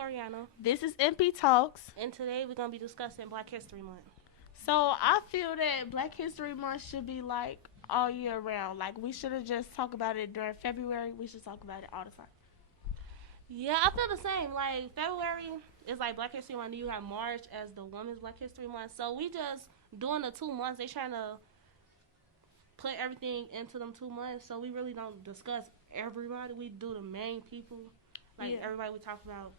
Coriano, This is MP Talks. and today we're going to be discussing Black History Month. So I feel that Black History Month should be like all year round. Like we shouldn't just talk about it during February. We should talk about it all the time. Yeah, I feel the same. Like, February is like Black History Month, and you have March as the Women's Black History Month. So we just doing the 2 months. They trying to put everything into them 2 months, so we really don't discuss everybody. We do the main people. Like, everybody we talk about.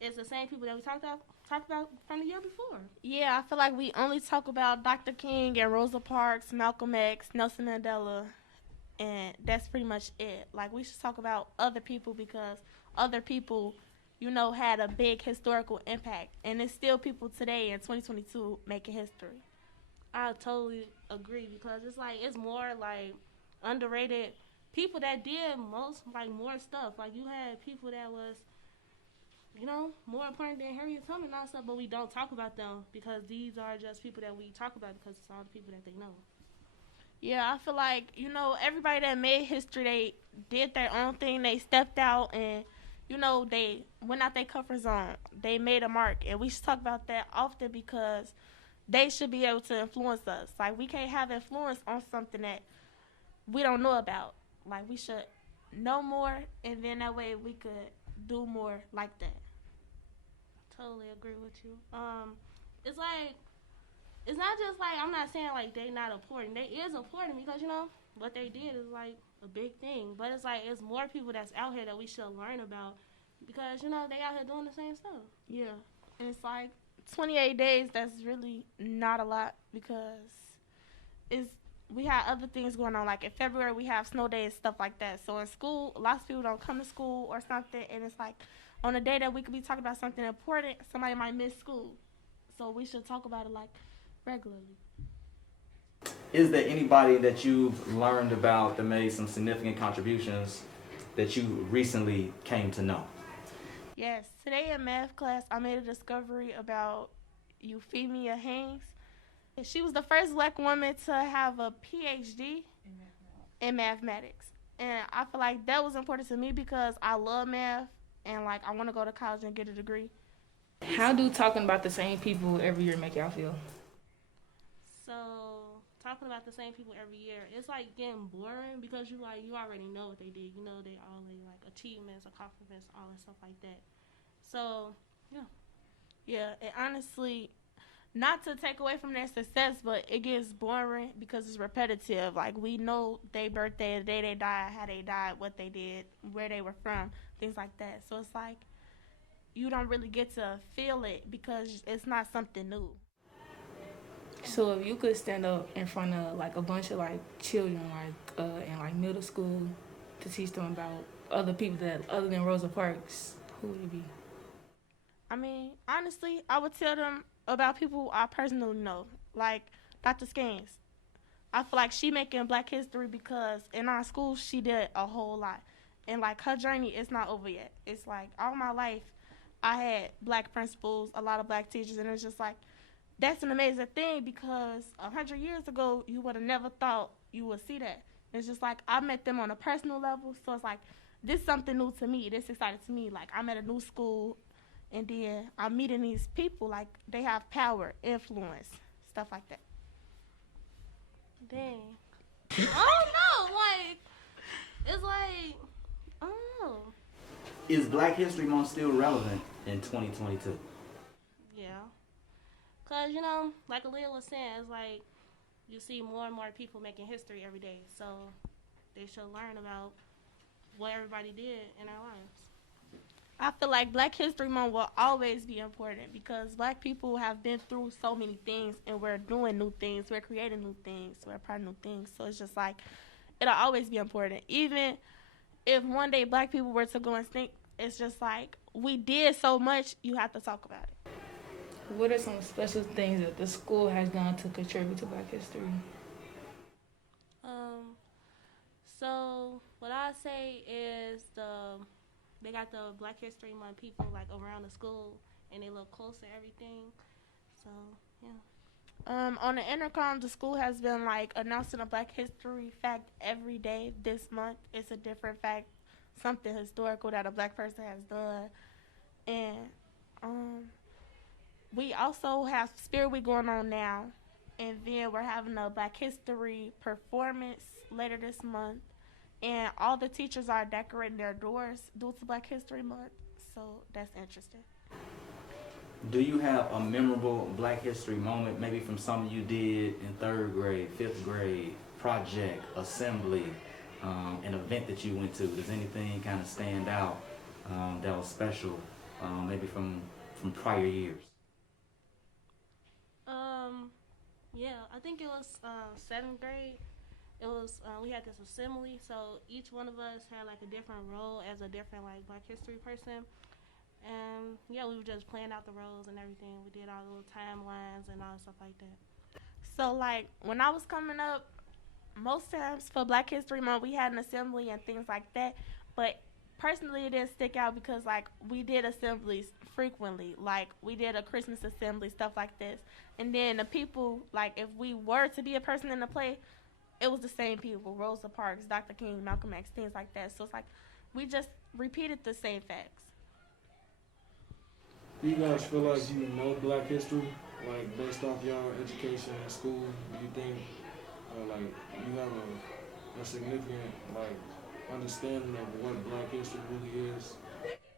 It's the same people that we talked about from the year before. Yeah, I feel like we only talk about Dr. King and Rosa Parks, Malcolm X, Nelson Mandela, and that's pretty much it. Like we should talk about other people because other people, had a big historical impact, and it's still people today in 2022 making history. I totally agree because it's like it's more like underrated people that did more stuff. Like you had people that was more important than Harriet Tubman and all stuff, but we don't talk about them because these are just people that we talk about because it's all the people that they know. Yeah, I feel like, everybody that made history, they did their own thing. They stepped out and, they went out their comfort zone. They made a mark. And we should talk about that often because they should be able to influence us. Like, we can't have influence on something that we don't know about. Like, we should know more, and then that way we could do more like that. Totally agree with you. It's like it's not just like I'm not saying like they not important. They is important because what they did is like a big thing. But it's like it's more people that's out here that we should learn about because they out here doing the same stuff. Yeah, and it's like 28 days. That's really not a lot because it's we have other things going on. Like in February, we have snow days, stuff like that. So in school, lots of people don't come to school or something, and it's like on a day that we could be talking about something important, somebody might miss school. So we should talk about it like regularly. Is there anybody that you've learned about that made some significant contributions that you recently came to know? Yes, today in math class, I made a discovery about Euphemia Haynes. She was the first black woman to have a PhD in mathematics. And I feel like that was important to me because I love math and like I want to go to college and get a degree. How do talking about the same people every year make y'all feel? So talking about the same people every year, it's like getting boring because you already know what they did. They all like achievements, accomplishments, all that stuff like that. So Yeah, and honestly, not to take away from their success, but it gets boring because it's repetitive. Like we know their birthday, the day they died, how they died, what they did, where they were from, things like that. So it's like you don't really get to feel it because it's not something new. So if you could stand up in front of like a bunch of like children like in like middle school to teach them about other people that other than Rosa Parks, who would it be? I mean, honestly, I would tell them about people I personally know, like Dr. Skanes. I feel like she making Black history because in our school she did a whole lot, and like her journey is not over yet. It's like all my life I had Black principals, a lot of Black teachers, and it's just like that's an amazing thing because 100 years ago you would have never thought you would see that. It's just like I met them on a personal level, so it's like this is something new to me. This excited to me. Like I'm at a new school, and then I'm meeting these people. Like they have power, influence, stuff like that. dang, I don't know. Like it's like I don't know. Is Black History Month still relevant in 2022? Yeah. Because, like Aaliyah was saying, it's like you see more and more people making history every day. So they should learn about what everybody did in our lives. I feel like Black History Month will always be important because Black people have been through so many things and we're doing new things, we're creating new things, we're part of new things. So it's just like it'll always be important. Even if one day Black people were to go extinct, it's just like we did so much, you have to talk about it. What are some special things that the school has done to contribute to Black history? So what I say is they got the Black History Month people like around the school and they look close to everything. So yeah. On the intercom, the school has been like announcing a Black History fact every day this month. It's a different fact, something historical that a Black person has done, and We also have Spirit Week going on now, and then we're having a Black History performance later this month, and all the teachers are decorating their doors due to Black History Month, so that's interesting. Do you have a memorable Black History moment, maybe from something you did in 3rd grade, 5th grade, project, assembly, an event that you went to? Does anything kind of stand out that was special, maybe from prior years? Yeah, I think it was 7th grade. It was we had this assembly, so each one of us had like a different role as a different like Black History person. And yeah, we were just playing out the roles and everything. We did all the little timelines and all stuff like that. So, like, when I was coming up, most times for Black History Month, we had an assembly and things like that. But personally, it didn't stick out because, like, we did assemblies frequently. Like, we did a Christmas assembly, stuff like this. And then the people, like, if we were to be a person in the play, it was the same people. Rosa Parks, Dr. King, Malcolm X, things like that. So, it's like, we just repeated the same facts. Do you guys feel like you know Black history, like based off your education in school? Do you think, like, you have a significant like understanding of what Black history really is?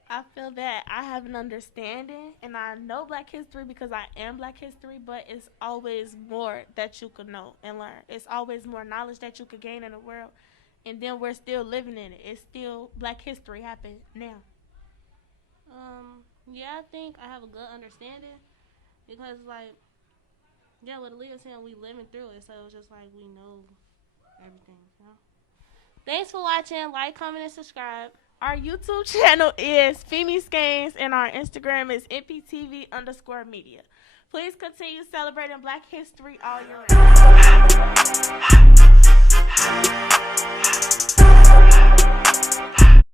I feel that I have an understanding and I know Black history because I am Black history, but it's always more that you could know and learn. It's always more knowledge that you could gain in the world, and then we're still living in it. It's still Black history happening now. Yeah, I think I have a good understanding because, like, yeah, what Aaliyah's saying, we living through it, so it's just like we know everything, you know? Thanks for watching. Like, comment, and subscribe. Our YouTube channel is Femi Skeins, and our Instagram is NPTV_media. Please continue celebrating Black history all year round.